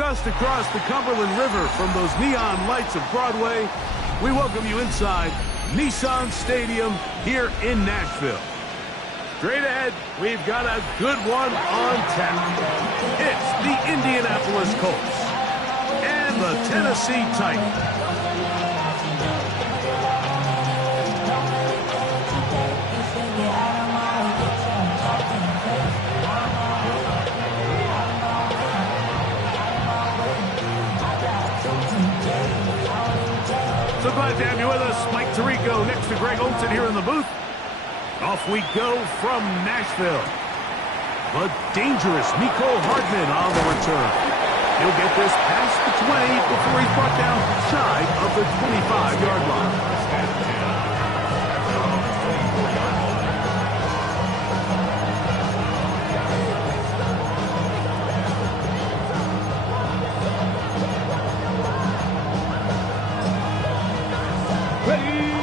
just across the Cumberland River from those neon lights of Broadway, we welcome you inside Nissan Stadium here in Nashville. Straight ahead, we've got a good one on tap. It's the Indianapolis Colts and the Tennessee Titans. So glad to have you with us. Mike Tirico next to Greg Olson here in the booth. Off we go from Nashville. The dangerous Mecole Hardman on the return. He'll get this past the 20 before he's brought down shy of the 25-yard line.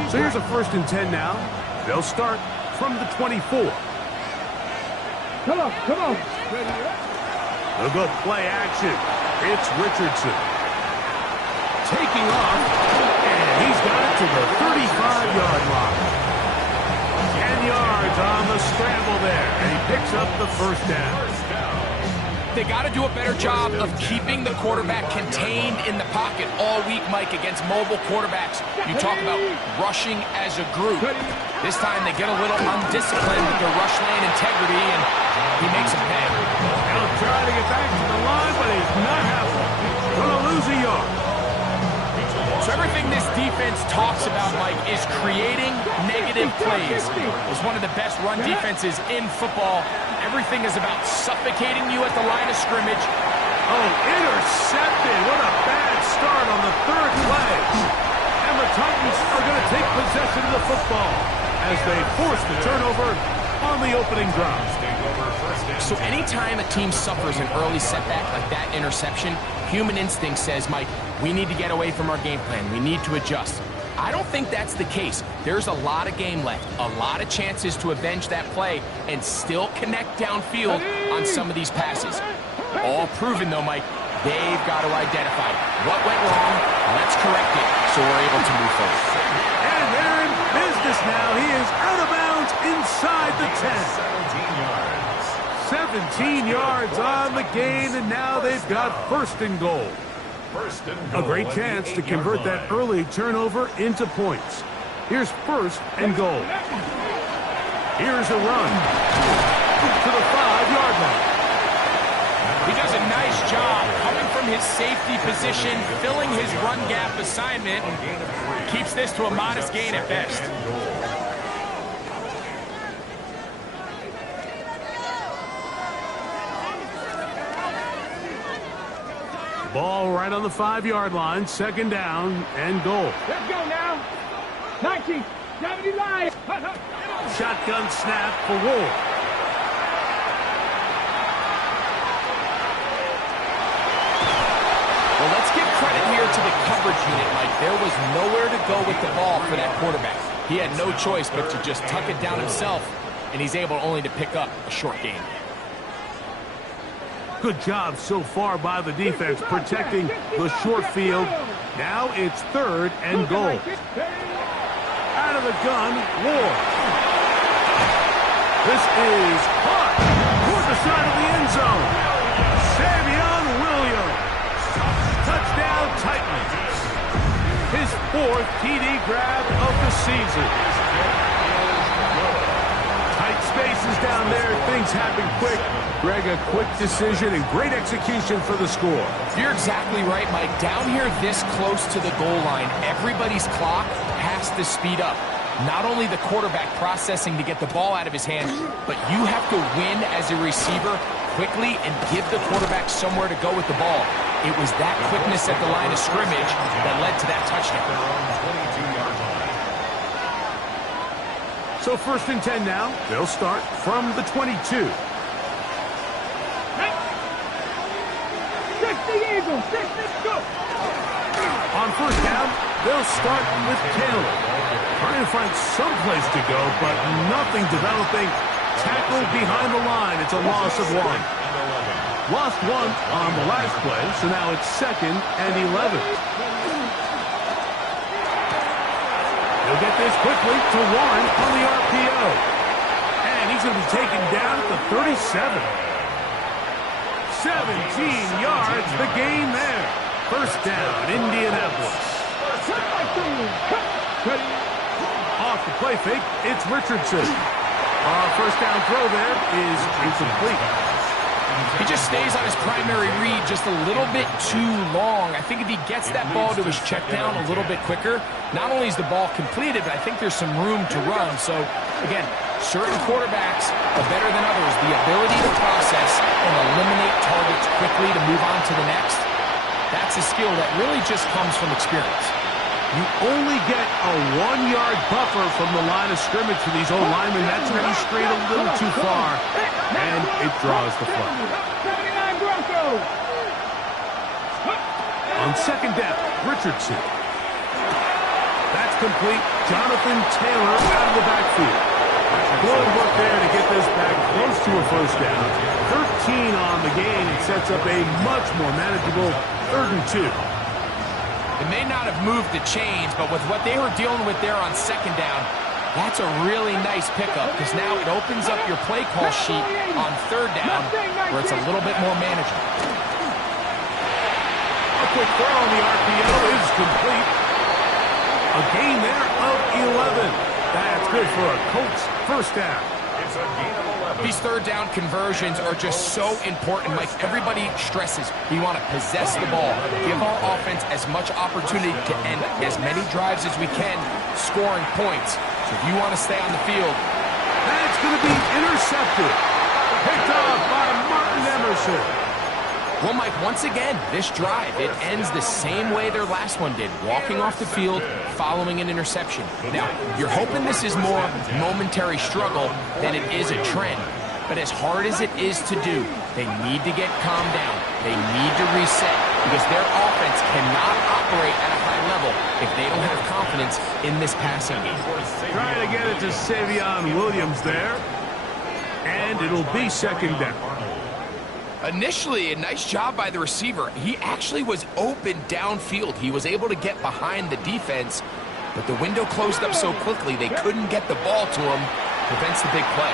So here's a 1st and 10 now. They'll start from the 24. Come on. They'll go play action. It's Richardson. Taking off, and he's got it to the 35-yard line. 10 yards on the scramble there, and he picks up the 1st down. They got to do a better job of keeping the quarterback contained in the pocket all week, Mike, against mobile quarterbacks. You talk about rushing as a group. This time they get a little undisciplined with their rush lane integrity, and he makes them pay. He'll try to get back to the line, but he's not happening. Gonna lose a yard. So everything this defense talks about, Mike, is creating negative plays. It's one of the best run defenses in football. Everything is about suffocating you at the line of scrimmage. Oh, intercepted. What a bad start on the 3rd play. And the Titans are going to take possession of the football as they force the turnover on the opening drive. So anytime a team suffers an early setback like that interception, human instinct says, Mike, we need to get away from our game plan. We need to adjust. I don't think that's the case. There's a lot of game left, a lot of chances to avenge that play and still connect downfield on some of these passes. All proven, though, Mike, they've got to identify what went wrong, let's correct it so we're able to move forward. And they're in business now. He is out of bounds inside the 10. 17 yards on the gain, and now they've got 1st and goal. A great chance to convert that early turnover into points. Here's 1st and goal. Here's a run to the 5-yard line. He does a nice job coming from his safety position, filling his run gap assignment, and keeps this to a modest gain at best. Ball right on the 5-yard line, 2nd down and goal. Let's go now. 19, 79. Shotgun snap for Wolf. Well, let's give credit here to the coverage unit, Mike. There was nowhere to go with the ball for that quarterback. He had no choice but to just tuck it down himself, and he's able only to pick up a short gain. Good job so far by the defense protecting the short field. Now it's 3rd and goal. Out of the gun, Ward. This is hot toward the side of the end zone. Savion Williams. Touchdown Titans. His 4th TD grab of the season. Tight spaces down there. Things happen quick. Greg, a quick decision and great execution for the score. You're exactly right, Mike. Down here this close to the goal line, everybody's clock has to speed up. Not only the quarterback processing to get the ball out of his hand, but you have to win as a receiver quickly and give the quarterback somewhere to go with the ball. It was that quickness at the line of scrimmage that led to that touchdown. So 1st and 10 now. They'll start from the 22. On 1st down, they'll start with Taylor. Trying to find some place to go, but nothing developing. Tackled behind the line. It's a loss of 1. Lost one on the last play, so now it's 2nd and 11. He'll get this quickly to Warren on the RPO. And he's going to be taken down at the 37. 17 yards, the gain there. First down, Indianapolis. Off the play fake, it's Richardson. First down throw there is incomplete. He just stays on his primary read just a little bit too long. I think if he gets that ball to his check down a little bit quicker, not only is the ball completed, but I think there's some room to run. So, again, certain quarterbacks are better than others. The ability to process and eliminate targets quickly to move on to the next, that's a skill that really just comes from experience. You only get a 1-yard buffer from the line of scrimmage for these old linemen. That's where he strayed a little too far, and it draws the flag. On second down, Richardson. That's complete. Jonathan Taylor out of the backfield. Good work there to get this back close to a first down. 13 on the gain. It sets up a much more manageable 3rd and 2. It may not have moved the chains, but with what they were dealing with there on second down, that's a really nice pickup because now it opens up your play call sheet on 3rd down where it's a little bit more manageable. A quick throw on the RPO is complete. A gain there of 11. That's good for a Colts first down. It's a gain of 11. These 3rd down conversions are just so important. Like everybody stresses, we want to possess the ball, give our offense as much opportunity to end as many drives as we can, scoring points. So if you want to stay on the field, that's going to be intercepted. Picked off by Martin Emerson. Well, Mike, once again, this drive, it ends the same way their last one did, walking off the field, following an interception. Now, you're hoping this is more momentary struggle than it is a trend. But as hard as it is to do, they need to get calmed down. They need to reset because their offense cannot operate at a high level if they don't have confidence in this passing game. Trying to get it to Savion Williams there. And it'll be 2nd down. Initially, a nice job by the receiver. He actually was open downfield. He was able to get behind the defense, but the window closed up so quickly they couldn't get the ball to him. Prevents the big play.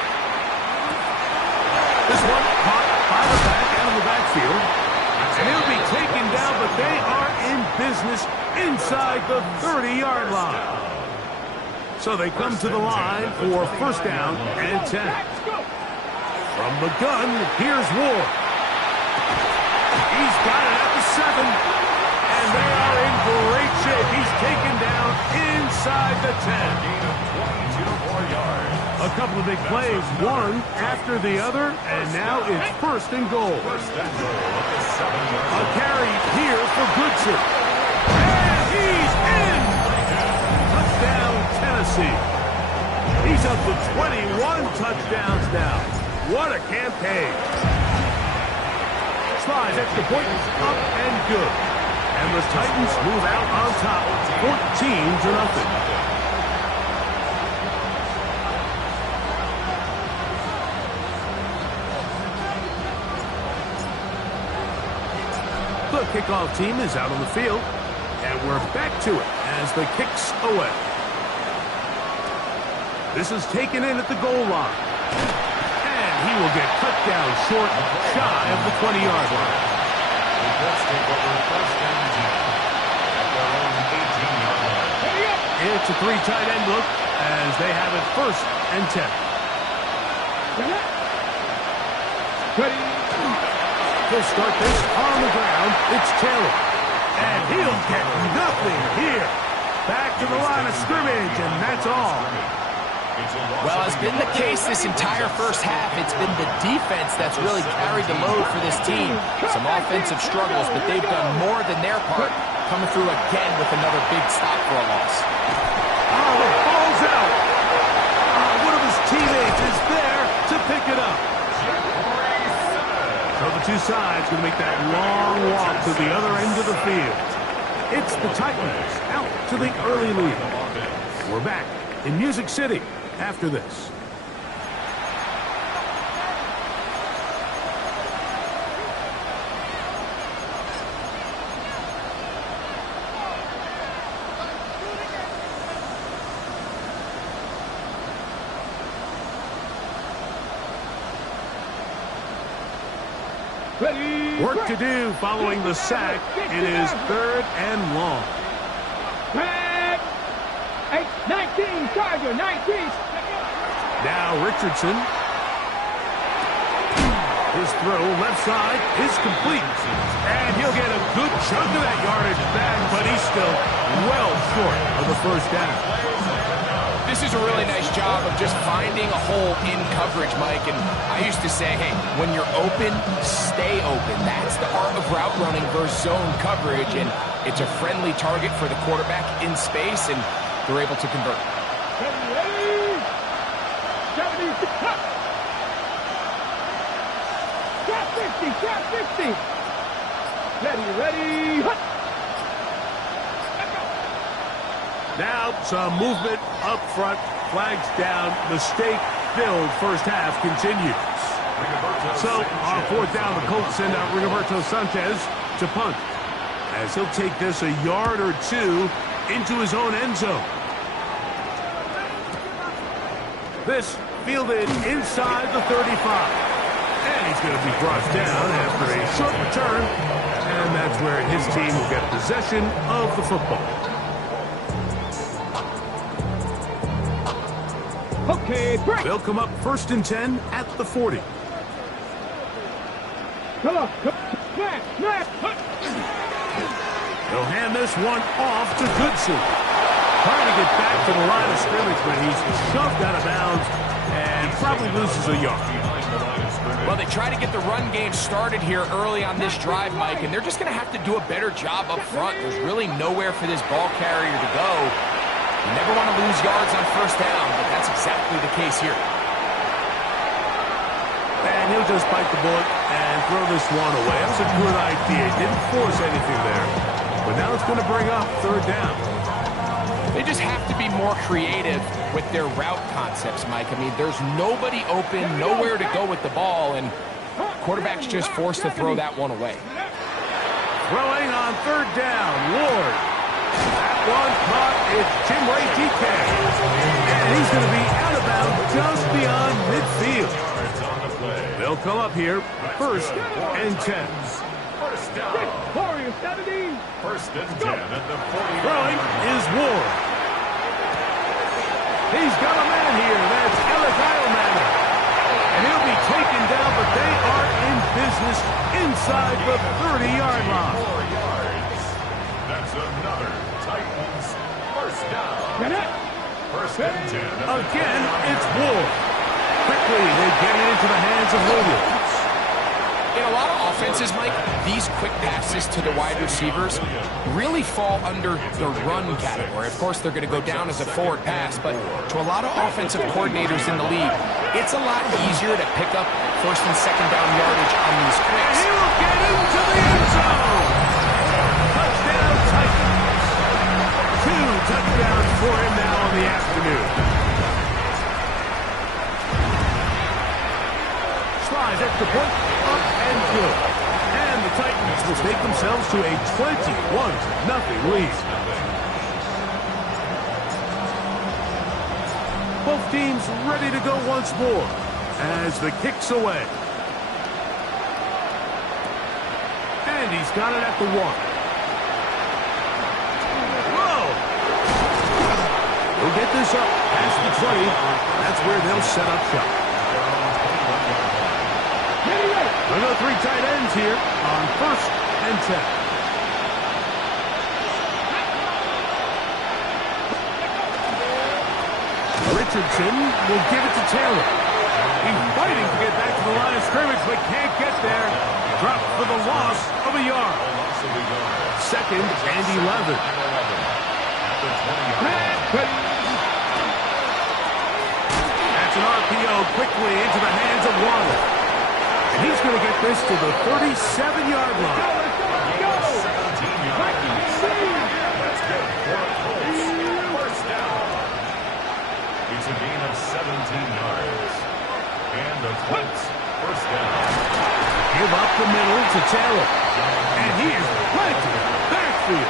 This one caught by the back out of the backfield. And he'll be taken down, but they are in business inside the 30-yard line. So they come to the line for first down and 10. From the gun, here's Ward. He's got it at the 7, and they are in great shape. He's taken down inside the 10. 22 more yards. A couple of big plays, one after the other, and now it's 1st and goal. A carry here for Goodson. And he's in! Touchdown, Tennessee. He's up to 21 touchdowns now. What a campaign. Slides extra point, up and good. And the Titans move out on top, 14-0. The kickoff team is out on the field, and we're back to it as the kick's away. This is taken in at the goal line. He will get cut down short, shy of the 20-yard line. It's a 3 tight end look as they have it 1st and 10. They'll start this on the ground. It's Taylor. And he'll get nothing here. Back to the line of scrimmage, and that's all. Well, as been the case this entire first half, it's been the defense that's really carried the load for this team. Some offensive struggles, but they've done more than their part, coming through again with another big stop for a loss. Oh, the ball's out. One of his teammates is there to pick it up. So the two sides going to make that long walk to the other end of the field. It's the Titans out to the early lead. We're back in Music City after this. Ready. Work to do following the sack. It is 3rd and long. 19, Charger, 19. Now Richardson. His throw left side is complete. And he'll get a good chunk of that yardage back, but he's still well short of the first down. This is a really nice job of just finding a hole in coverage, Mike. And I used to say, hey, when you're open, stay open. That's the art of route running versus zone coverage. And it's a friendly target for the quarterback in space, and they're able to convert. Ready. 70. Cat 50. Ready. Now some movement up front. Flags down. Mistake filled first half continues. So on 4th down, the Colts send out Rigoberto Sanchez to punt, as he'll take this a yard or two into his own end zone. This fielded inside the 35. And he's going to be brought down after a short return. And that's where his team will get possession of the football. Okay, break. They'll come up 1st and 10 at the 40. Come on. Snap. He'll hand this one off to Goodson. Trying to get back to the line of scrimmage, but he's shoved out of bounds and probably loses a yard. Well, they try to get the run game started here early on this drive, Mike, and they're just going to have to do a better job up front. There's really nowhere for this ball carrier to go. You never want to lose yards on 1st down, but that's exactly the case here. And he'll just bite the bullet and throw this one away. That was a good idea. Didn't force anything there. But now it's going to bring up 3rd down. They just have to be more creative with their route concepts, Mike. I mean, there's nobody open, nowhere to go with the ball, and quarterback's just forced to throw that one away. Throwing on 3rd down, Ward. That one caught. It's Jim Ray DK. And he's going to be out of bounds just beyond midfield. They'll come up here 1st and 10. Warriors 70. 1st and 10 at the 40. Throwing is Ward. He's got a man here. That's Elikyle Manning. And he'll be taken down, but they are in business inside the 30-yard line. 4 yards. That's another Titans 1st down. 1st and 10. Again, it's Ward. Quickly, they get it into the hands of Williams. In a lot of offenses, Mike, these quick passes to the wide receivers really fall under the run category. Of course, they're going to go down as a forward pass, but to a lot of offensive coordinators in the league, it's a lot easier to pick up 1st and 2nd down yardage on these quicks. He will get into the end zone. Touchdown, Titans. 2 touchdowns for him now in the afternoon. Slides at the point, up and good. And the Titans will take themselves to a 21-0 lead. Both teams ready to go once more as the kick's away. And he's got it at the 1. Whoa! He'll get this up past the 20. That's where they'll set up shop. We'll go 3 tight ends here on 1st and 10. Richardson will give it to Taylor. He's fighting to get back to the line of scrimmage, but can't get there. Dropped for the loss of a yard. 2nd and 11. That's an RPO quickly into the hands of Waddle. And he's going to get this to the 37-yard line. It's a gain of 17 yards. And the Colts 1st down. Give up the middle to Taylor. And he is planted backfield.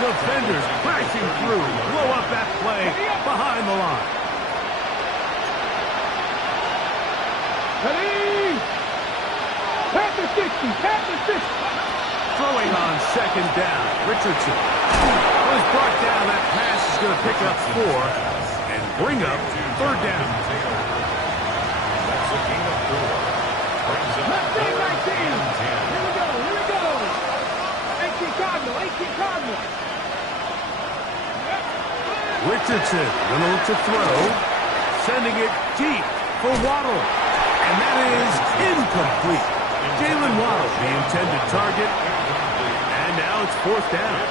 Defenders crashing through. Blow up that play behind the line. Ready. Pass the stick. Panther 50. Throwing on second down. Richardson was brought down. That pass is going to pick up 4 and bring up third down. That's a gain of 4. Brings up Mustang 19. 3rd and 10. Here we go. 18 Cardinal. Richardson going to look to throw. Sending it deep for Waddle. And that is incomplete. Jalen Waddle, the intended target. And now it's 4th down.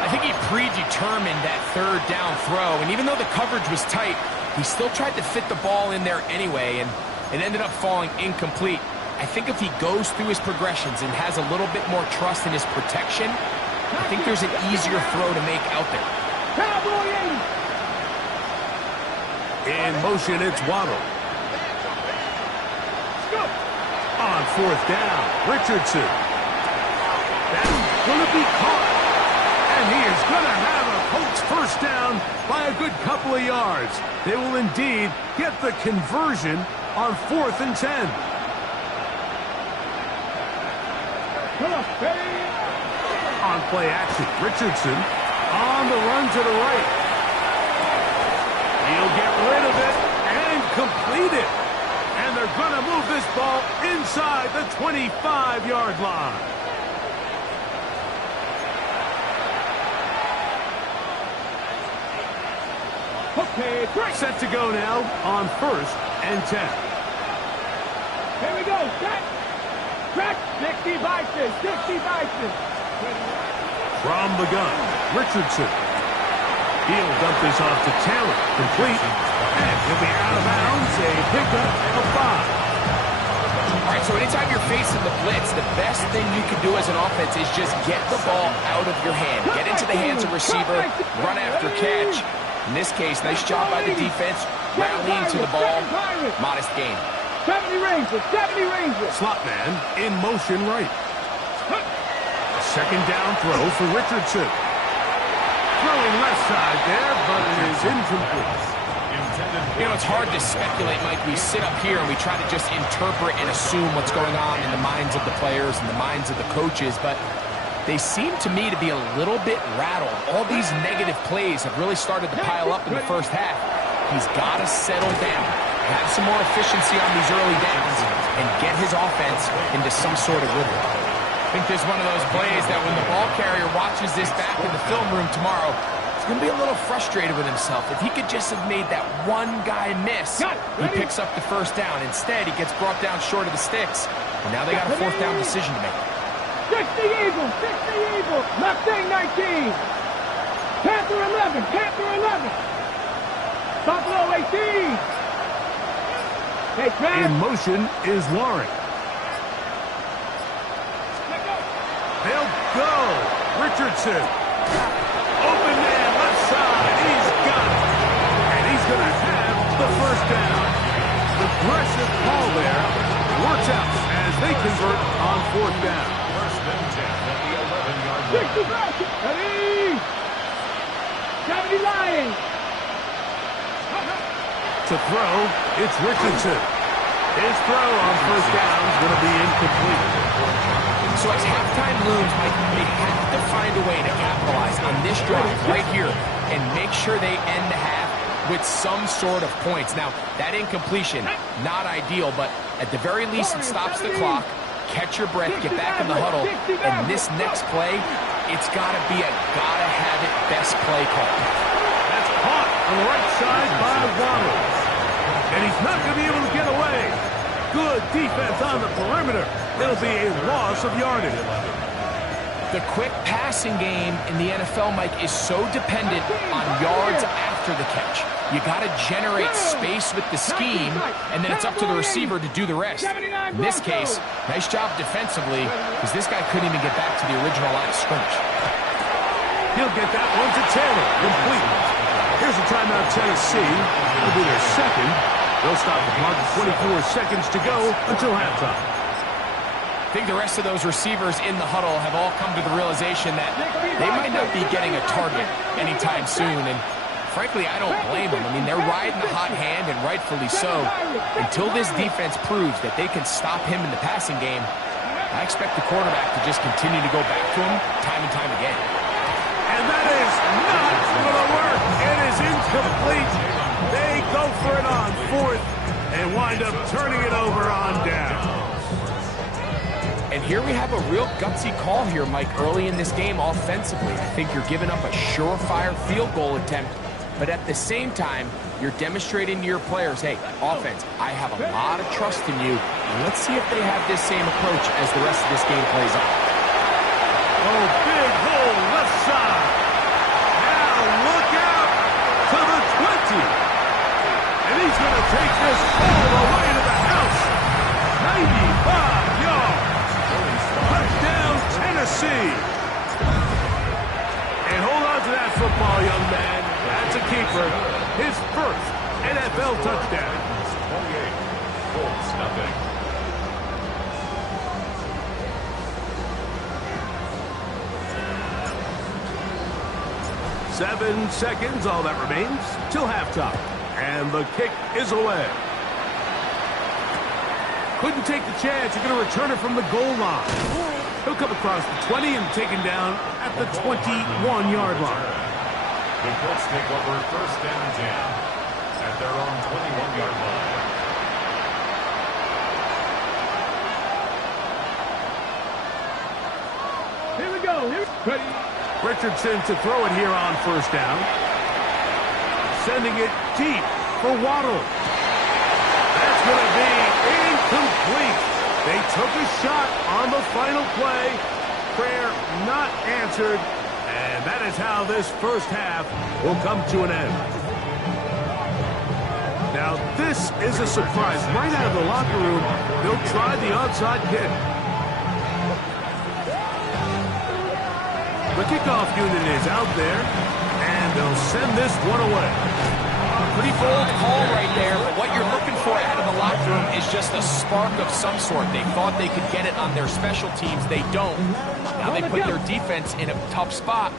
I think he predetermined that 3rd down throw, and even though the coverage was tight, he still tried to fit the ball in there anyway, and it ended up falling incomplete. I think if he goes through his progressions and has a little bit more trust in his protection, I think there's an easier throw to make out there. Cowboy 80. In motion, it's Waddle. On 4th down, Richardson. That's going to be caught. And he is going to have a Colts first down by a good couple of yards. They will indeed get the conversion on 4th and 10. On play action, Richardson on the run to the right. He'll get rid of it and complete it. And they're going to move this ball inside the 25-yard line. Okay, great. Set to go now on 1st and 10. Here we go. Set. Track. 60 Bison. From the gun, Richardson. He'll dump this off to Taylor. Complete. And he'll be out of bounds. A pickup of 5. All right, so anytime you're facing the blitz, the best thing you can do as an offense is just get the ball out of your hand. Get into the hands of receiver, run after catch. In this case, nice job by the defense, rallying to the ball. Modest gain. 70 Rangers. Slot man in motion right. A second down throw for Richardson. Throwing left side there, but it is incomplete. You know, it's hard to speculate, Mike. We sit up here and we try to just interpret and assume what's going on in the minds of the players and the minds of the coaches, but they seem to me to be a little bit rattled. All these negative plays have really started to pile up in the first half. He's got to settle down, have some more efficiency on these early downs, and get his offense into some sort of rhythm. I think there's one of those plays that when the ball carrier watches this back in the film room tomorrow, he's going to be a little frustrated with himself. If he could just have made that one guy miss, he picks up the first down. Instead, he gets brought down short of the sticks. And now they got a 4th down decision to make. 60 Eagles. Mustang 19. Panther 11. Buffalo 18. Hey, Trav. In motion is Warren. They'll go. Richardson. Open man, left side. He's got it. And he's going to have the first down. Aggressive call there. Works out as they convert on 4th down. 1st and 10 at the 11-yard line. 60 Ready. 70 Lions. To throw, it's Richardson. His throw on 1st down is going to be incomplete. So as halftime looms, Mike, they have to find a way to capitalize on this drive right here and make sure they end the half with some sort of points. Now, that incompletion, not ideal, but at the very least it stops the clock. Catch your breath, get back in the huddle, and this next play, it's got to be a gotta-have-it best play call. That's caught on the right side by Waddle. And he's not going to be able to get away. Good defense on the perimeter. It'll be a loss of yardage. The quick passing game in the NFL, Mike, is so dependent on yards after the catch. You got to generate space with the scheme, and then it's up to the receiver to do the rest. In this case, nice job defensively, because this guy couldn't even get back to the original line of scrimmage. He'll get that one to Taylor. Complete. Here's a timeout, Tennessee. It'll be their second. They'll stop the clock with 24 seconds to go until halftime. I think the rest of those receivers in the huddle have all come to the realization that they might not be getting a target anytime soon. And frankly, I don't blame them. I mean, they're riding the hot hand, and rightfully so. Until this defense proves that they can stop him in the passing game, I expect the quarterback to just continue to go back to him time and time again. And that is not going to work. It is incomplete. They go for it on fourth and wind up turning it over on down. And here we have a real gutsy call here, Mike, early in this game offensively. I think you're giving up a surefire field goal attempt, but at the same time, you're demonstrating to your players, hey, offense, I have a lot of trust in you, and let's see if they have this same approach as the rest of this game plays out. Oh, big hole left side. Now look out to the 20. And he's going to take this all the way to the house. 95 yards. Touchdown, Tennessee. And hold on to that football, young man. That's a keeper. His first NFL touchdown. 28, Colts nothing. Seven seconds, all that remains, till halftime. And the kick is away. Couldn't take the chance. You're going to return it from the goal line. He'll come across the 20 and taken down at the 21-yard line. The Colts take over first and 10 at their own 21-yard line. Here we go. Ready. Richardson to throw it here on first down. Sending it deep for Waddle. That's going to be incomplete. They took a shot on the final play. Prayer not answered. And that is how this first half will come to an end. Now, this is a surprise. Right out of the locker room, they'll try the onside kick. The kickoff unit is out there, and they'll send this one away. Pretty bold call right there, but what you're looking for out of the locker room is just a spark of some sort. They thought they could get it on their special teams. They don't. Now they put their defense in a tough spot,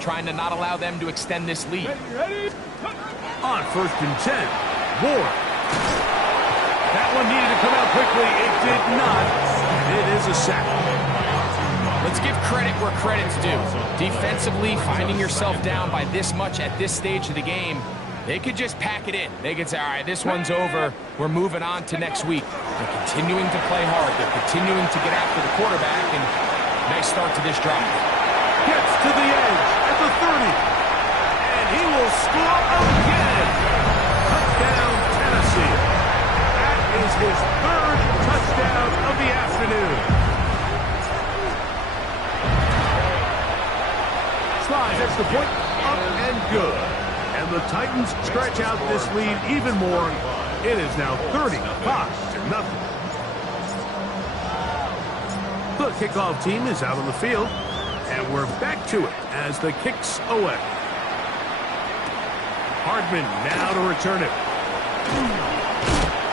trying to not allow them to extend this lead. Ready. On first and 10, Ward. That one needed to come out quickly. It did not, and it is a sack. Let's give credit where credit's due. Defensively, finding yourself down by this much at this stage of the game, they could just pack it in. They could say, all right, this one's over. We're moving on to next week. They're continuing to play hard. They're continuing to get after the quarterback, and nice start to this drive. Gets to the edge at the 30. And he will score again. Touchdown, Tennessee. That is his third touchdown of the afternoon. Slides extra point, up and good. And the Titans stretch out this lead even more. It is now 35-0. The kickoff team is out on the field, and we're back to it as the kick's away. Hardman now to return it.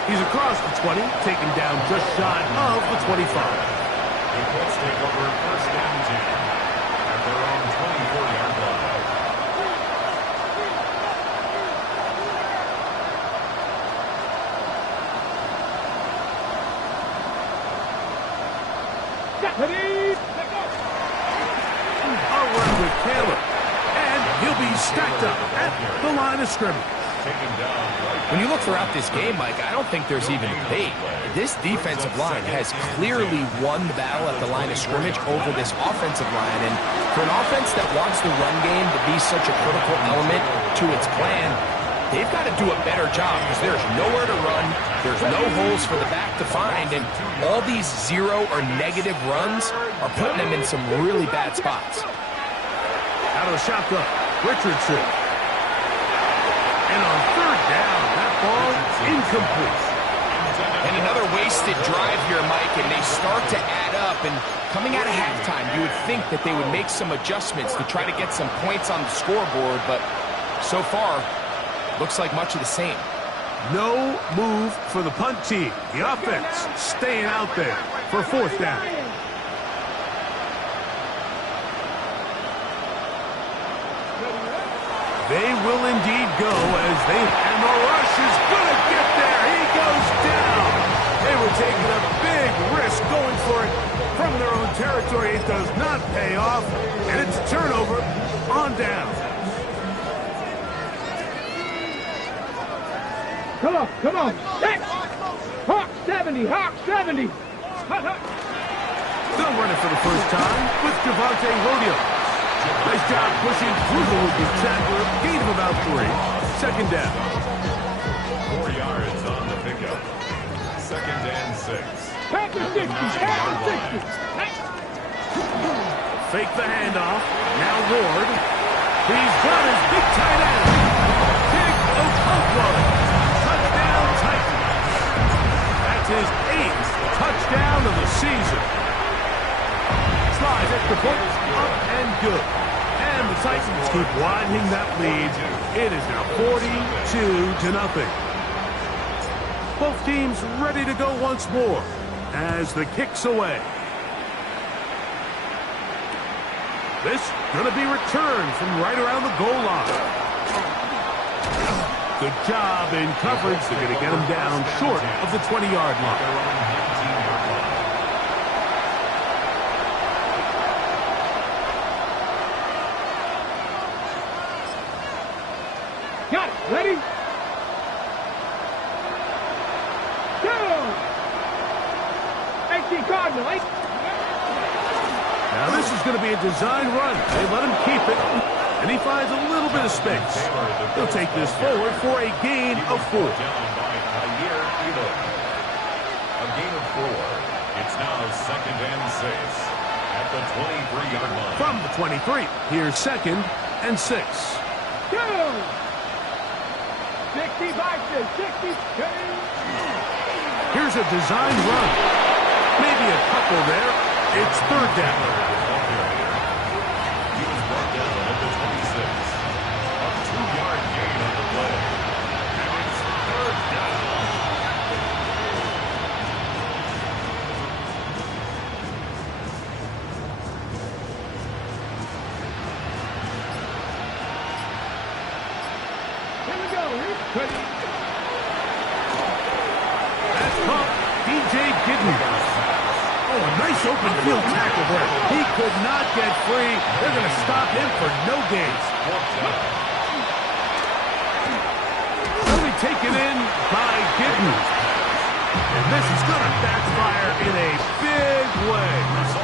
He's across the 20, taken down just shy of the 25. The Colts take over first and 10 at their own 24-yard line. Ready. A run with Taylor, and he'll be stacked up at the line of scrimmage. When you look throughout this game, Mike, I don't think there's even a debate. This defensive line has clearly won the battle at the line of scrimmage over this offensive line. And for an offense that wants the run game to be such a critical element to its plan, they've got to do a better job because there's nowhere to run. There's no holes for the back to find. And all these zero or negative runs are putting them in some really bad spots. Out of the shotgun, Richardson. And on third down, that ball incomplete. And another wasted drive here, Mike, and they start to add up. And coming out of halftime, you would think that they would make some adjustments to try to get some points on the scoreboard, but so far, looks like much of the same. No move for the punt team. The offense staying out there for fourth down. They will indeed go and the rush is going to get there. He goes down. They were taking a big risk going for it from off, and it's a turnover on down. Come on, come on. Hey. Hawk 70, Hawk 70. They'll run it for the first time with Devontae Rodeo. Nice job pushing through the loop with tackler. Gain of about 3. Second down. 4 yards on the pickup. Second and 6. Panther 60, Panther 60. Fake the handoff. Now Ward. He's got his big tight end. Big Okonkwo. Touchdown Titans. That's his 8th touchdown of the season. Slides extra point, up and good. And the Titans keep widening that lead. It is now 42-0. Both teams ready to go once more as the kick's away. This going to be returned from right around the goal line. Good job in coverage. They're going to get him down short of the 20-yard line. Got it. Ready? Go! 18 Cardinal. Now this is going to be a design run. They let him keep it, and he finds a little bit of space. He'll take this forward for a gain of 4. A gain of 4. It's now second and 6 at the 23-yard line. From the 23, here's second and 6. Go! 60 boxes, 60. Here's a design run. Maybe a couple there. It's third down. He was brought down at the 26. A 2-yard gain on the play. And it's third down. Here we go. Ready? That's caught. DJ Gidden. Oh, a nice open field tackle there. He could not get free. They're going to stop him for no gains. Only taken in by Gidden. And this is going to backfire in a big way.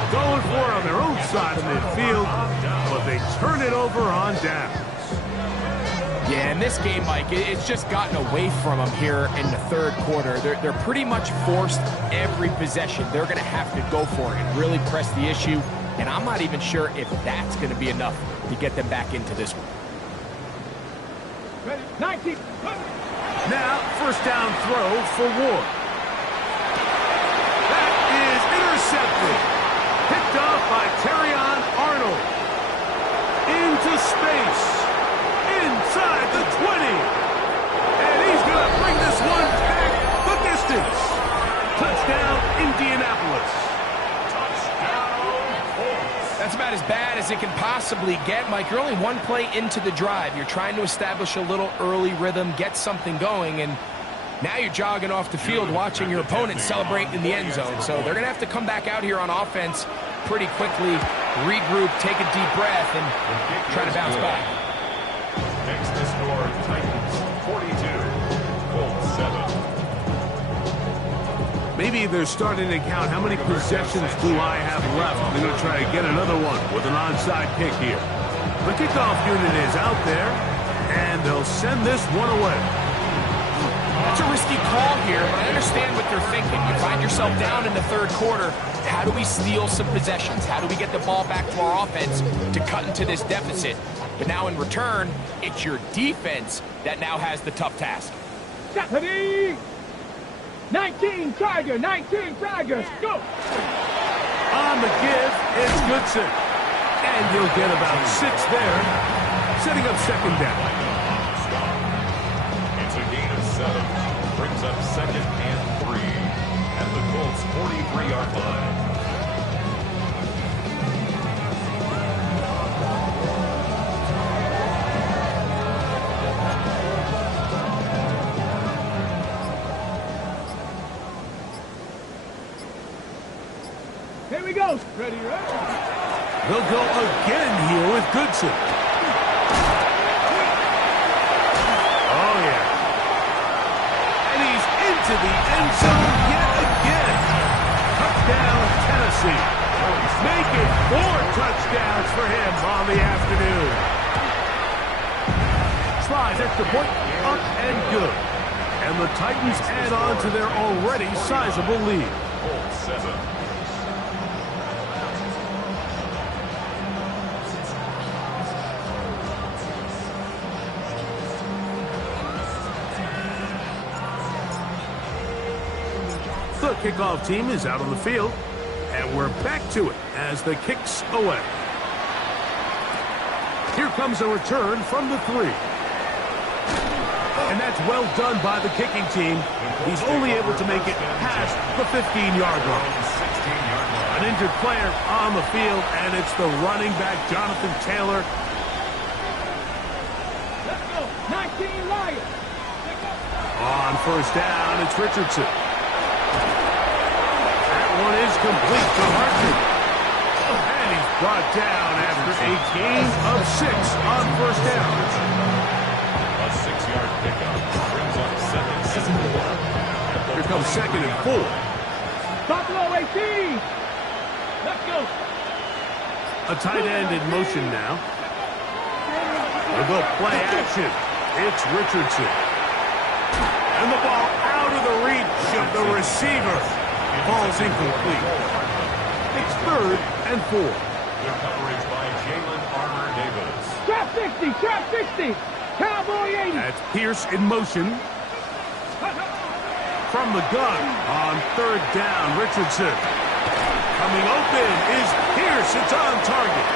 Going for it on their own side of midfield, but they turn it over on downs. Yeah, in this game, Mike, it's just gotten away from them here in the third quarter. They're pretty much forced every possession. They're going to have to go for it and really press the issue. And I'm not even sure if that's going to be enough to get them back into this one. Ready? 19. Now, first down throw for Ward. That is intercepted. Picked off by Terrion Arnold. Into space. Inside the 20. And he's going to bring this one back the distance. Touchdown, Indianapolis. That's about as bad as it can possibly get, Mike. You're only one play into the drive. You're trying to establish a little early rhythm, get something going, and now you're jogging off the field watching your opponent celebrate in the end zone. So they're going to have to come back out here on offense pretty quickly, regroup, take a deep breath, and try to bounce back. Next to score, Titans 42, Colts 7. Maybe they're starting to count how many possessions do I have left. They're going to try to get another one with an onside kick here. The kickoff unit is out there, and they'll send this one away. That's a risky call here, but I understand what they're thinking. You find yourself down in the third quarter. How do we steal some possessions? How do we get the ball back to our offense to cut into this deficit? But now in return, it's your defense that now has the tough task. Ready? 19 Tiger, 19 Tiger. Go! On the give, it's Goodson. And he'll get about 6 there, setting up second down. It's a gain of 7. Brings up second and 3 at the Colts 43-yard line. Here we go. Ready, right? They'll go again here with Goodson. Oh, yeah. And he's into the end zone yet again. Touchdown, Tennessee. Make it 4 touchdowns for him on the afternoon. Slides extra point, up and good. And the Titans add on to their already sizable lead. The kickoff team is out on the field, and we're back to it as the kick's away. Here comes a return from the 3. And that's well done by the kicking team. He's only able to make it past the 15-yard line. An injured player on the field, and it's the running back, Jonathan Taylor. Let's go. 19 Lions. On first down, it's Richardson. That one is complete to Hartman. And he's brought down after a gain of 6 on first down. A 6-yard pickup brings up 2nd and 4. Here comes 2nd and 4. Buffalo 18. Let's go. A tight end in motion now. We'll go play action. It's Richardson. And the ball out of the reach of the receiver. Ball's incomplete. It's 3rd and 4. Good coverage by Jalen Armour-Davis. Trap 60. Trap 60. Cowboy 80. That's Pierce in motion. From the gun on 3rd down, Richardson. Coming open is Pierce. It's on target.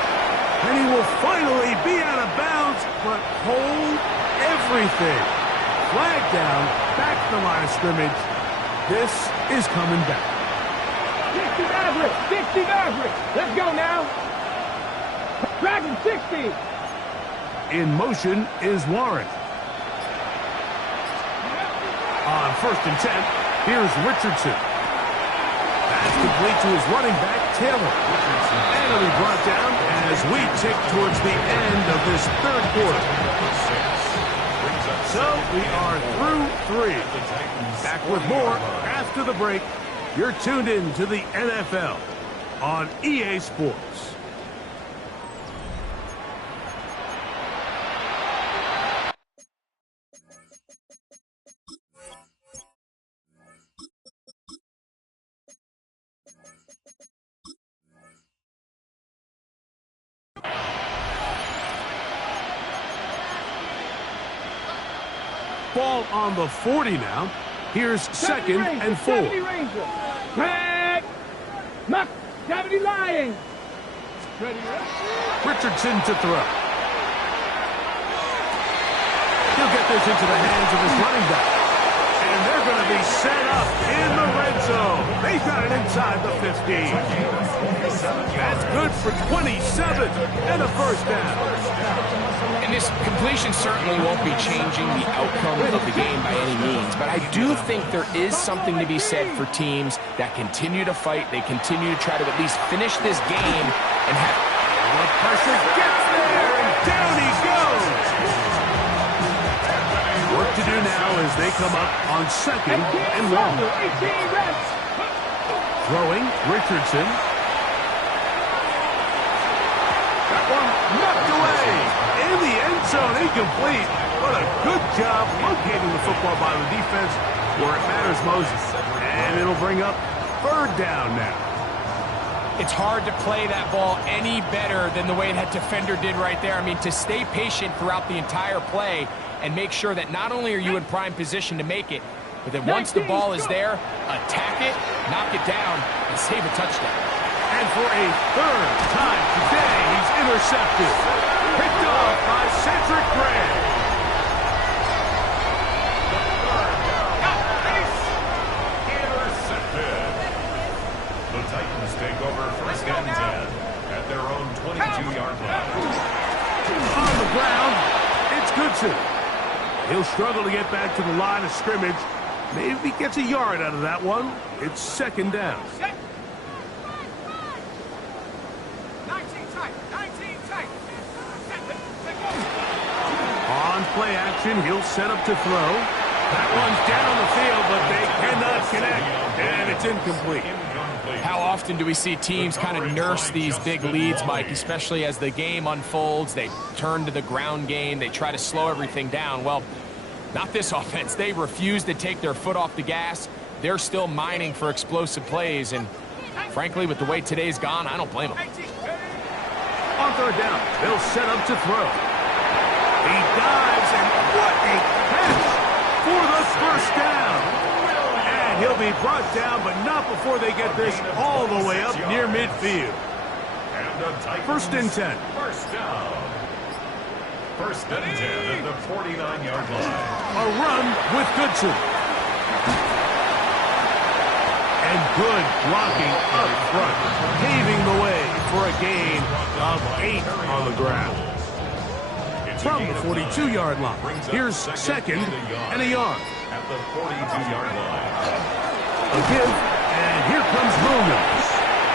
And he will finally be out of bounds, but hold everything. Flag down, back to the line of scrimmage. This is coming back. 60 Maverick. 60 Maverick. Let's go now. Dragon 60. In motion is Warren. On 1st and 10, here's Richardson. That's complete to his running back, Taylor. And he'll be brought down as we tick towards the end of this 3rd quarter. So we are through 3. Back with more after the break. You're tuned in to the NFL on EA Sports. Ball on the 40 now. Here's 2nd and 4. 70 Ranger. Tag. Knock. 70 Lions. Richardson to throw. He'll get this into the hands of his running back. And they're going to be set up in the red zone. They've got it inside the 15. That's good for 27 and a first down. And this completion certainly won't be changing the outcome of the game by any means, but I do think there is something to be said for teams that continue to fight. They continue to try to at least finish this game and have... The pressure gets there, and down he goes. Work to do now as they come up on 2nd and 1. Throwing, Richardson. That one knocked away. In the end zone, incomplete. What a good job locating the football by the defense where it matters most. And it'll bring up 3rd down now. It's hard to play that ball any better than the way that defender did right there. I mean, to stay patient throughout the entire play and make sure that not only are you in prime position to make it, but then once the ball is there, attack it, knock it down, and save a touchdown. And for a 3rd time today, he's intercepted. Picked off by Cedric Gray. Intercepted. The Titans take over 1st and 10 at their own 22-yard line. On the ground, it's Goodson. He'll struggle to get back to the line of scrimmage. Maybe gets a yard out of that one. It's 2nd down. On play action, he'll set up to throw. That one's down the field, but they cannot connect, and it's incomplete. How often do we see teams kind of nurse these big leads, Mike, especially as the game unfolds? They turn to the ground game. They try to slow everything down. Well, not this offense. They refuse to take their foot off the gas. They're still mining for explosive plays, and frankly, with the way today's gone, I don't blame them. On third down, they'll set up to throw. He dives, and what a catch for the first down. And he'll be brought down, but not before they get this all the way up near midfield. First and 10. First down. First and 10 at the 49-yard line. A run with Goodson. And good blocking up front, paving the way for a gain of 8 on the ground. From the 42-yard line, here's second and a yard. At the 42-yard line. A give, and here comes Williams.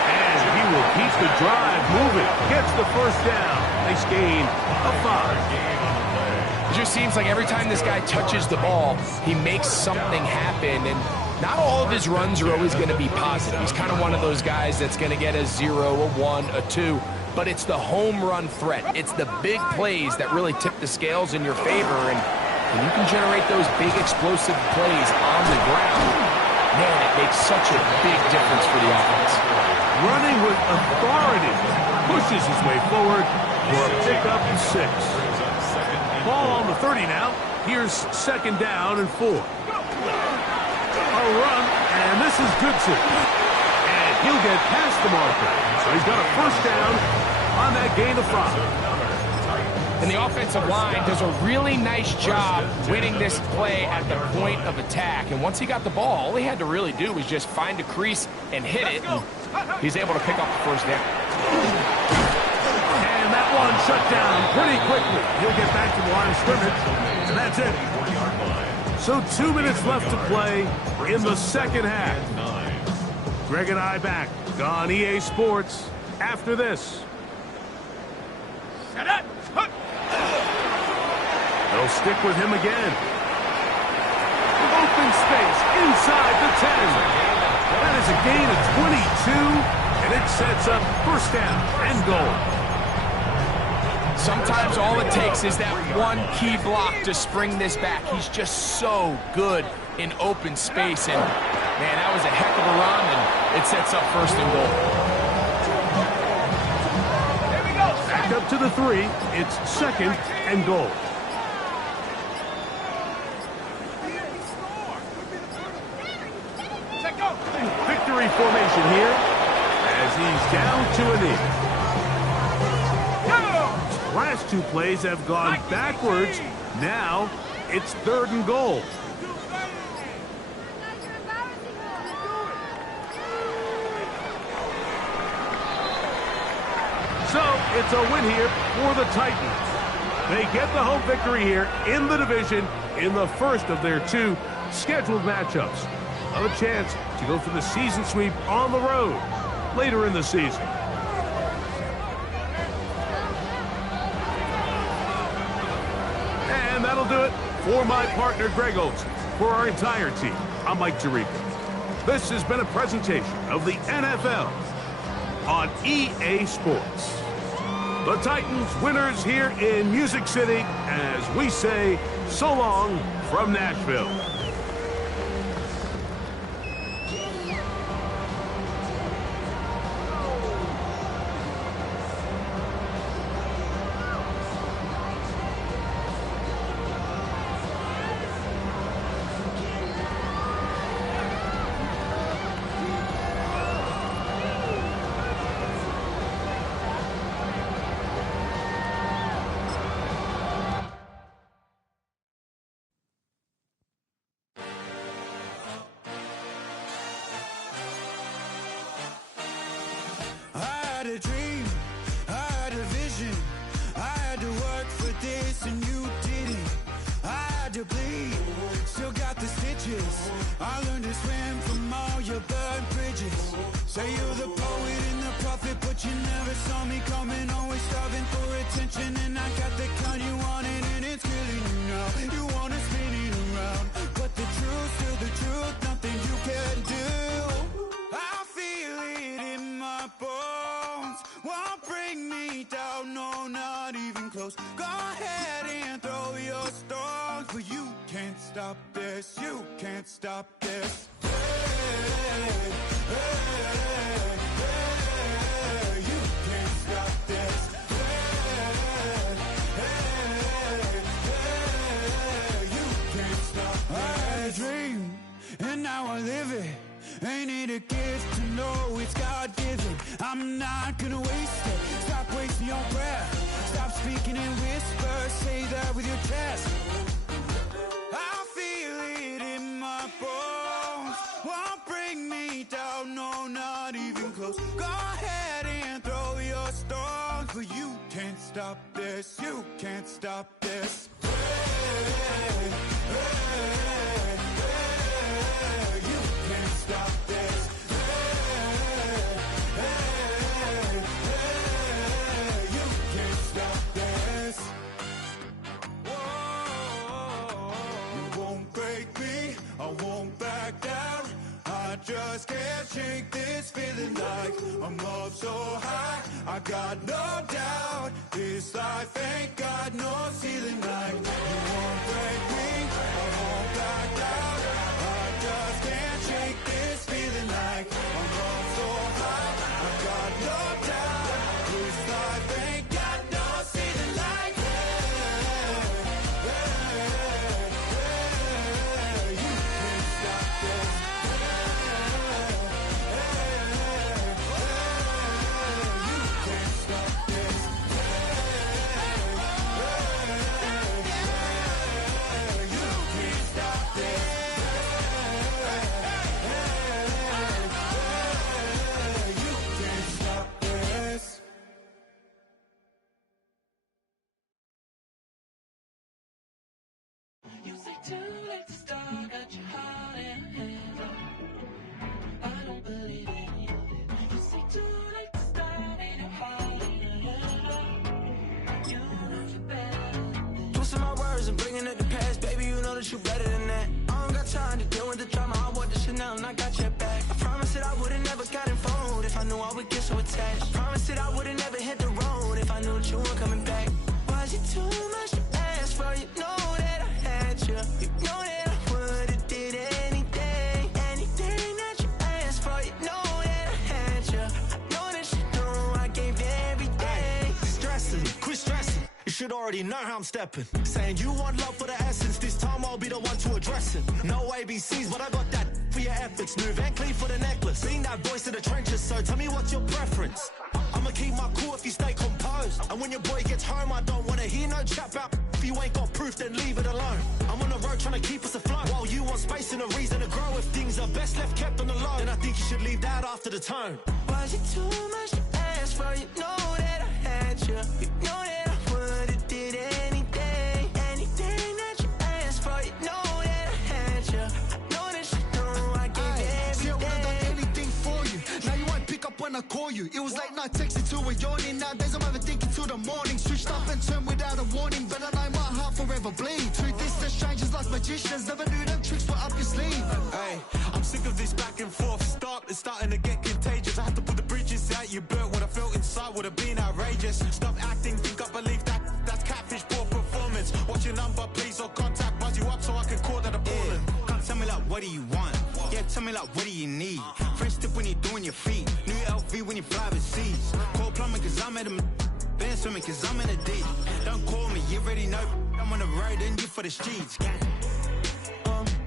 And he will keep the drive moving. Gets the first down. Nice gain of 5. It just seems like every time this guy touches the ball, he makes something happen, and not all of his runs are always going to be positive. He's kind of one of those guys that's going to get a 0, a 1, a 2, but it's the home run threat. It's the big plays that really tip the scales in your favor, and when you can generate those big explosive plays on the ground, man, it makes such a big difference for the offense. Running with authority, pushes his way forward for a pickup of 6. Ball on the 30 now. Here's second down and 4. A run, and this is Goodson. And he'll get past the marker. So he's got a first down on that gain of 5. And the offensive line does a really nice job winning this play at the point of attack. And once he got the ball, all he had to really do was just find a crease and hit it. And he's able to pick up the first down. And that one shut down pretty quickly. He'll get back to the line of scrimmage, and that's it. So 2 minutes left to play in the second half. Greg and I back on EA Sports after this. They'll stick with him again. Open space inside the 10. That is a gain of 22, and it sets up first down and goal. Sometimes all it takes is that one key block to spring this back. He's just so good in open space, and man, that was a heck of a run, and it sets up first and goal. Back up to the 3. It's second and goal. Victory formation here as he's down to a knee. Last 2 plays have gone backwards. Now it's third and goal. So it's a win here for the Titans. They get the home victory here in the division in the first of their 2 scheduled matchups. A chance to go for the season sweep on the road later in the season. And that'll do it for my partner, Greg Olson. For our entire team, I'm Mike Tirico. This has been a presentation of the NFL on EA Sports. The Titans winners here in Music City as we say so long from Nashville. A dream, I had a vision, I had to work for this and you didn't. I had to bleed, still got the stitches, I learned to swim from all your burnt bridges. Say you're the poet and the prophet, but you never saw me coming. Always starving for attention, and I got the kind you wanted, and it's killing you now. You wanna spin it around, but the truth's still the truth. Nothing you can do. I feel it in my bones. Won't bring me down, no, not even close. Go ahead and throw your stones, but you can't stop this. You can't stop this. Hey, hey, hey, you can't stop this. Hey, hey, hey, you can't stop this. I had a dream, and now I live it. Ain't it a gift to know it's God-given? I'm not gonna waste it. Stop wasting your breath. Stop speaking in whispers. Say that with your chest. I feel it in my bones. Won't bring me down, no, not even close. Go ahead and throw your stones, but you can't stop this. You can't stop this. Hey, hey, hey, you can't stop this. Hey, hey, hey, you can't stop this. Whoa, you won't break me, I won't back down. I just can't shake this feeling like I'm up so high. I got no doubt this life ain't got no ceiling like. You won't break me, I won't back down. I just can't shake this feeling like I'm up so high. I got no doubt this life ain't got no ceiling like. Hey, hey, hey, you can't stop this. You say too late to start, got your heart in hand. I don't believe any of it. You say too late to start, ain't your heart in hand. You know you're better than this. Twisting my words and bringing up the past, baby, you know that you better than that. I don't got time to deal with the drama, I want the Chanel and I got your back. I promise that I would've never got involved if I knew I would get so attached. I promise that I would've never hit the road if I knew that you weren't coming back. Was it too much to ask for? You know that I had you. You know that I would've did anything, anything that you asked for. You know that I had you. I know that you know I gave everything. Stressing, quit stressing. You should already know how I'm stepping. Saying you want love for the essence, this time I'll be the one to address it. No ABCs, but I got that for your efforts. New Van Cleef for the necklace. Being that voice of the trenches, so tell me what's your preference. I'ma keep my cool if you stay composed. And when your boy gets home, I don't wanna hear no chat about. If you ain't got proof, then leave it alone. I'm on the road trying to keep us afloat, while you want space and a reason to grow. If things are best left kept on the low, then I think you should leave that after the tone. Was it too much to ask for? You know that I had you. You know that I would've did anything, anything that you asked for. You know that I had you. I know that you know I gave everything. See, I would've done anything for you. Now you won't pick up when I call you. It was late night texting till we're yawning. Nowadays I'm overthinking till the morning. Switched up and turned without a warning, but I know my heart forever bleeds. Truth is, the strangers like magicians. Never knew them tricks were up your sleeve. Hey, I'm sick of this back and forth. It's starting to get contagious. I had to put the bridges out you built. What I felt inside would have been outrageous. Stop acting, think I believe that. That's catfish, poor performance. What's your number, please, or contact. Buzz you up so I can call that appalling. Come tell me like, what do you want? Yeah, tell me like, what do you need? Fresh tip when you're doing your feet. New LV when you fly overseas. Call plumbing cause I'm at a been swimming cause I'm in a deep. Don't call me, you already know. I'm on the road and you for the streets.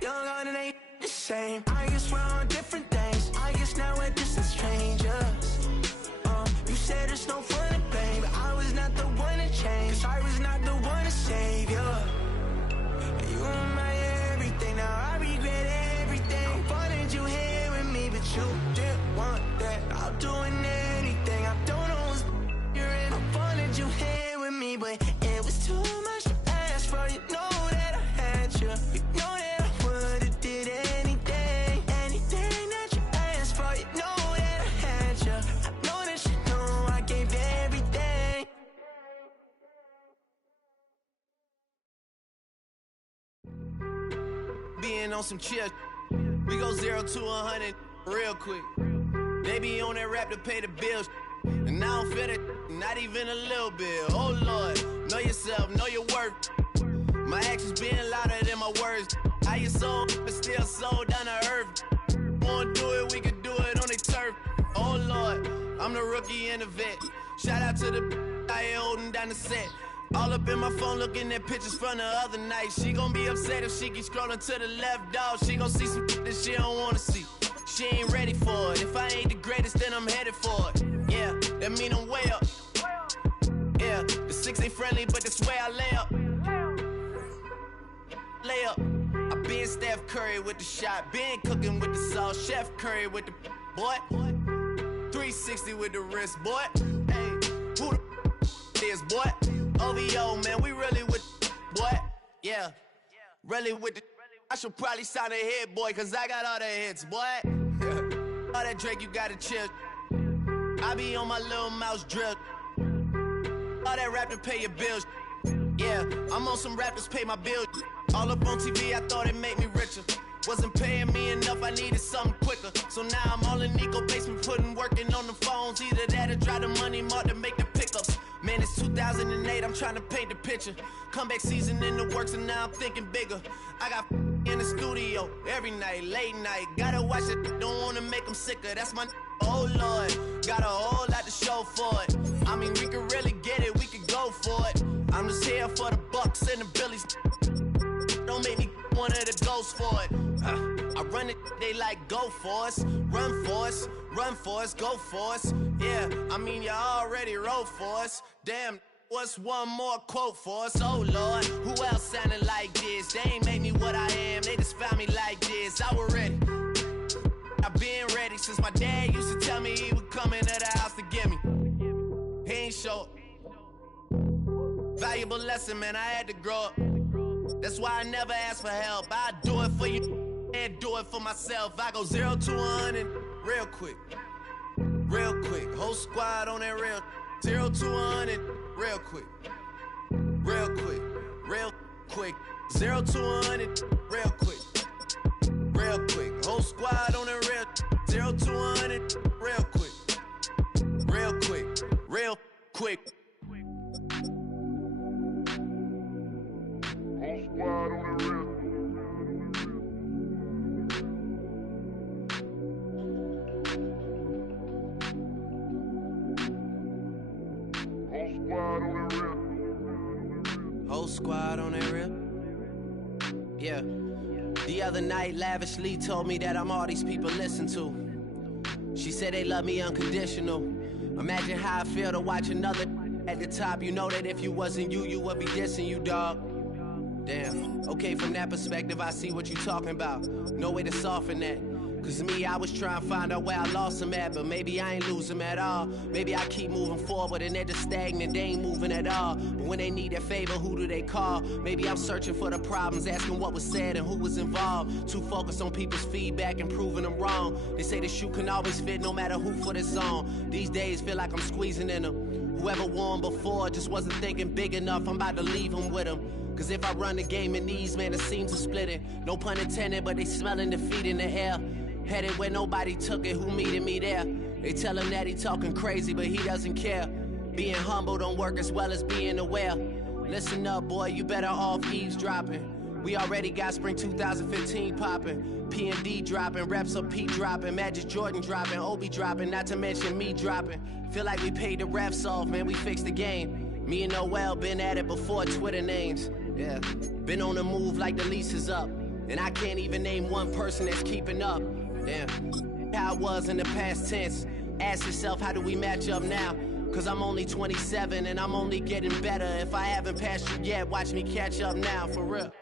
Young on and ain't the same. I guess we're on different things. I guess now we're distant strangers. You said there's no fun to blame, but I was not the one to change. Cause I was not the one to save you. You were my everything, now I regret everything. I wanted you here with me, but you didn't want that. I'm doing anything, I don't know what's you're in. I wanted you here with me, but it was too much to ask for. You know that I had you. You know that I would've did anything. being on some chill. We go 0 to 100 real quick. They be on that rap to pay the bills. And I don't feel it, not even a little bit. Oh Lord, know yourself, know your worth. My actions being louder than my words. How you sold, but still sold down to earth. Wanna do it, we can do it on the turf. Oh Lord, I'm the rookie and the vet. Shout out to the I ain't holding down the set. All up in my phone looking at pictures from the other night. She gon' be upset if she keep scrolling to the left, dog. She gon' see some that she don't wanna see. She ain't ready for it. If I ain't the greatest, then I'm headed for it. Yeah, that mean I'm way up. Yeah, the 6 ain't friendly, but that's where I lay up. Lay up. I been Steph Curry with the shot. Been cooking with the sauce. Chef Curry with the boy. 360 with the wrist, boy. Hey, who the is, boy? OVO, man, we really with boy. Yeah, really with the. I should probably sign a hit, boy, cause I got all the hits, boy. All that Drake, you gotta chill. I be on my little mouse drill. All that rap to pay your bills. Yeah, I'm on some rappers pay my bills. All up on TV, I thought it made me richer. Wasn't paying me enough, I needed something quicker. So now I'm all in Nico basement, working on the phones. Either that or try the money mark to make the pickups. Man, it's 2008, I'm trying to paint the picture. Comeback season in the works and now I'm thinking bigger. I got in the studio every night, late night. Gotta watch it, don't wanna make them sicker. That's my oh Lord, got a whole lot to show for it. I mean, we could really get it, we could go for it. I'm just here for the Bucks and the Billies. Don't make me one of the ghosts for it. I run it, they like go for us. Run for us, run for us, go for us. Yeah, I mean you already wrote for us. Damn, what's one more quote for us? Oh Lord, who else sounded like this? They ain't made me what I am, they just found me like this. I was ready, I've been ready since my dad used to tell me he would come into the house to get me. He ain't show up. Valuable lesson, man, I had to grow up. That's why I never ask for help. I do it for you and do it for myself. I go 0 to 100 real quick. Real quick. Whole squad on that real. 0 to 100 real quick. Real quick. Real quick. 0 to 100 real quick. Real quick. Whole squad on that real. 0 to 100 real quick. Real quick. Real quick. Whole squad on the real. Whole squad on that real. Yeah. The other night, lavishly told me that I'm all these people listen to. She said they love me unconditional. Imagine how I feel to watch another at the top. You know that if you wasn't you, you would be dissing you, dog. Damn, okay, from that perspective, I see what you talking about. No way to soften that. Cause me, I was trying to find out where I lost them at, but maybe I ain't lose them at all. Maybe I keep moving forward and they're just stagnant, they ain't moving at all. But when they need their favor, who do they call? Maybe I'm searching for the problems, asking what was said and who was involved. Too focused on people's feedback and proving them wrong. They say the shoe can always fit no matter who for this song. These days feel like I'm squeezing in them. Whoever won before just wasn't thinking big enough, I'm about to leave them with them. Cause if I run the game in these, man, the seams are splitting. No pun intended, but they smelling defeat in the air. Headed where nobody took it, who meeted me there? They tell him that he talking crazy, but he doesn't care. Being humble don't work as well as being aware. Listen up, boy, you better off eavesdropping. We already got spring 2015 popping. P&D dropping, reps of P dropping, Magic Jordan dropping, Obi dropping, not to mention me dropping. Feel like we paid the refs off, man, we fixed the game. Me and Noel been at it before Twitter names. Yeah, been on the move like the lease is up. And I can't even name one person that's keeping up. Damn, how it was in the past tense. Ask yourself, how do we match up now? Cause I'm only 27 and I'm only getting better. If I haven't passed you yet, watch me catch up now, for real.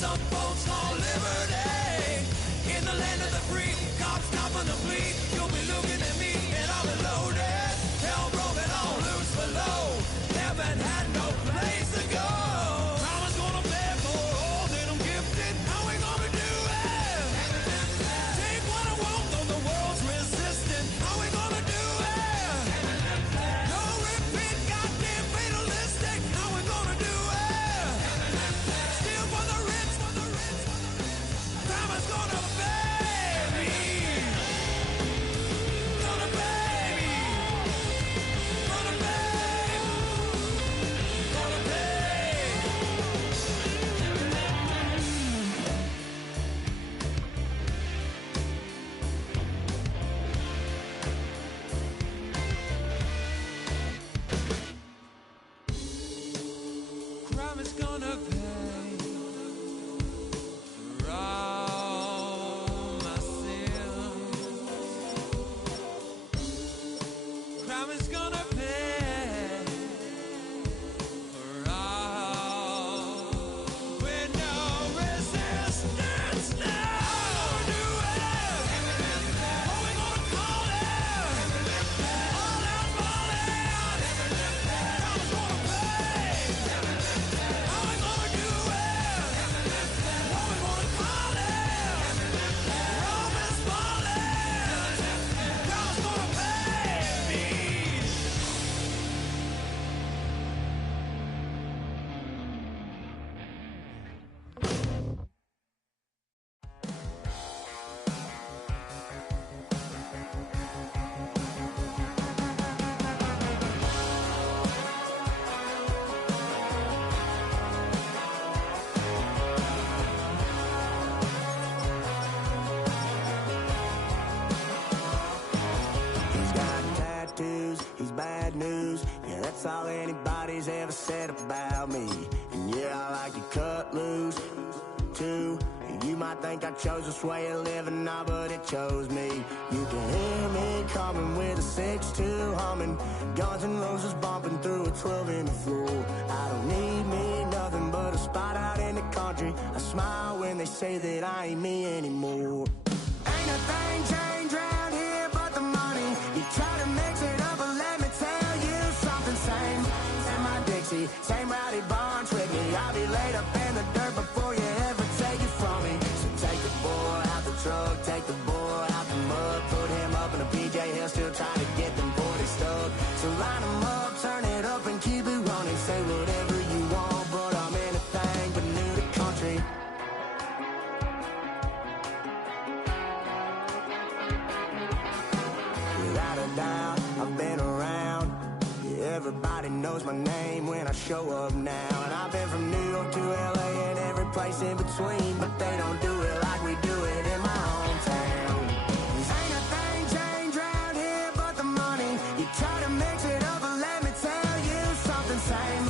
some folks call liberty. In the land of the free, cops stopping the fleet. You'll be looking at me and I'll be loaded. Hell broken on loose below. Heaven had no place to go. Mama's gonna beg for all that I'm gifted. How we gonna do it? Take what I want, though the world's resistant. How we gonna do it? No repeat, goddamn fatalistic. How we gonna do it? Steal for the rich, for the rich, for the rich. Mama's gonna pay me. Gonna pay me. Gonna pay. Gonna pay. Crime is gonna pay for all my sins. Crime is gonna pay for all with no resistance. Now do it. What we gonna call it? All out falling. Crime's gonna pay. How we gonna do it? What we gonna call it? Rome is falling. God's gonna pay me. He's got tattoos, he's bad news. Yeah, that's all anybody's ever said about me. And yeah, I like to cut loose, too. You might think I chose this way of living, nah, but it chose me. You can hear me coming with a 6-2 humming, Guns N' Roses bumping through a 12 in the floor. I don't need me nothing but a spot out in the country. I smile when they say that I ain't me anymore. Ain't a thing changed round here but the money. You try to mix it up, but let me tell you something. Same in my Dixie, same rowdy bunch with me. I'll be laid up in the dirt before you ever take it from me. So take the boy out the truck, take the boy out the mud, put him up in a PJ Hill, still trying to get them 40 stuck. So line them up, turn it up and keep it running. Say whatever you want, but I'm anything but new to country. Without a doubt, I've been around. Yeah, everybody knows my name when I show up now. And I've been from New York to LA and every place in between, but they don't do it like we do it in my hometown. Ain't a thing changed round here but the money. You try to mix it up, but let me tell you something. Same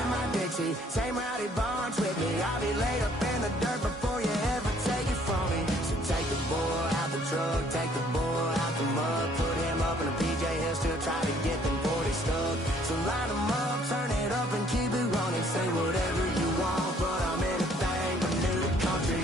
in my Dixie, same rowdy bunch with me. I'll be laid up in the dirt before you ever take it from me. So take the boy out the truck, take the boy out the mud, put him up in a PJ Hill, still try to get them 40 stuck. So line them up, turn it up and keep it running. Say whatever you want, but I'm anything but new to country.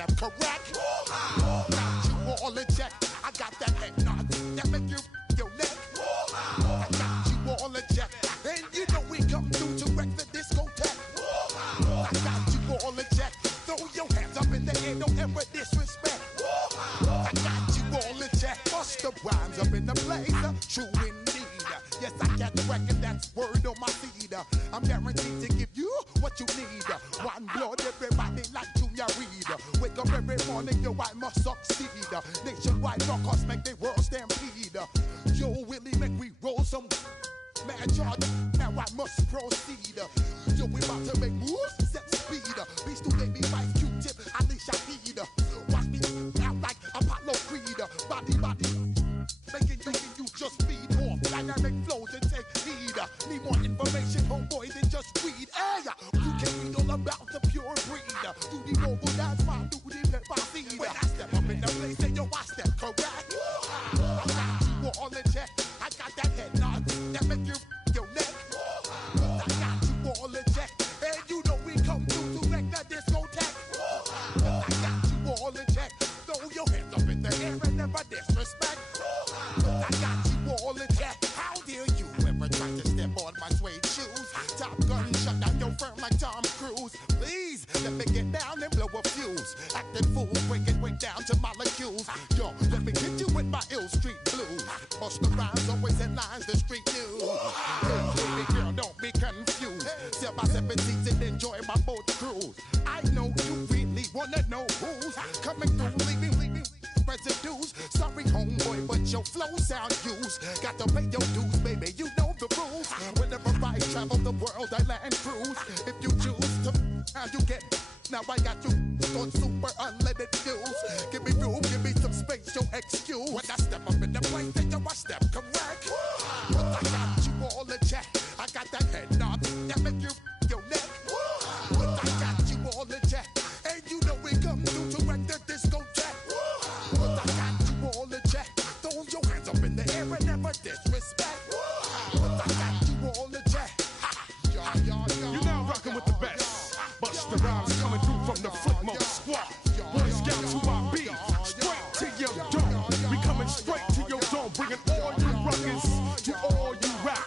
step correct. Got you all in check. I got that head nod that make you your neck. I got you all in check. And you know we come through to wreck the discotheque. I got you all in check. Throw your hands up in the air, don't ever disrespect. I got you all in check. Bust the rhymes up in the place. True indeed. Yes, I got the record, that's word on my feed. I'm guaranteed to give you what you need. One blood, everybody like Junior Reed. Wake up every morning, yo, I must succeed. Nationwide rockers make the world stampede. Yo, Willie, make we roll some mad charge. Now I must proceed. Yo, we about to make moves, set speed. Beast to baby, vice Q-tip, Alicia Heed. Watch me out like Apollo Creed. Body, making you just feed off dynamic flows and take heed. Need more information, homeboy, than just read. Hey, you can read all about the pure breed. Do the noble dance, my duty, let my seed. When I step up in the place, say yo, I step correct. I got you all in check. I got that head nod that make you your neck. I got you all in check. And you know we come through to wreck the discotheque. I got you all in check. Throw your hands up in the air and never disrespect. I got you all in check. How dare you ever try to step on my suede shoes? Top Gun shut down your firm like Tom Cruise. Please let me get down and blow a fuse. Acting fool, break it way down to molecules. Yo, let me hit you with my ill street blues. Bust the rhymes, always headlines, the street news. Hey, baby girl, don't be confused. Sell my 7 seats and enjoy my boat cruise. I know you really wanna know who's coming through, leaving residues. Sorry, homeboy, but your flow sound used. Got to pay your dues, baby, you know the rules. Whenever I travel the world, I land cruise. If you choose to, how you get. Now I got you on super unleaded fuels. Give me room, give me some space, your excuse. When I step up in the place, then I step correct. But I got you all in check. I got that head nod that make you your neck. But I got you all in check. And you know we come through to wreck the discotheque. But I got you all in check. Throw your hands up in the air and never disrespect. But I got you all in check. You're now rocking with the best. Bust the rhymes coming through from the Flip Mode Squad. Boy Scouts who I be. Straight to your dome. We coming straight to your dome. Bringing all you rockers to all you rap.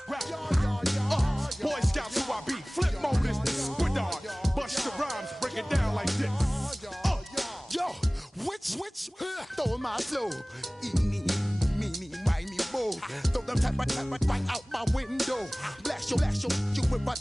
Boy Scouts who I be. Flip Mode is the squid on. Bust the rhymes, break it down like this. Yo, which, throw my flow. Eeny, meeny, miny, mo. Throw them type right out my window. Blast your, you with a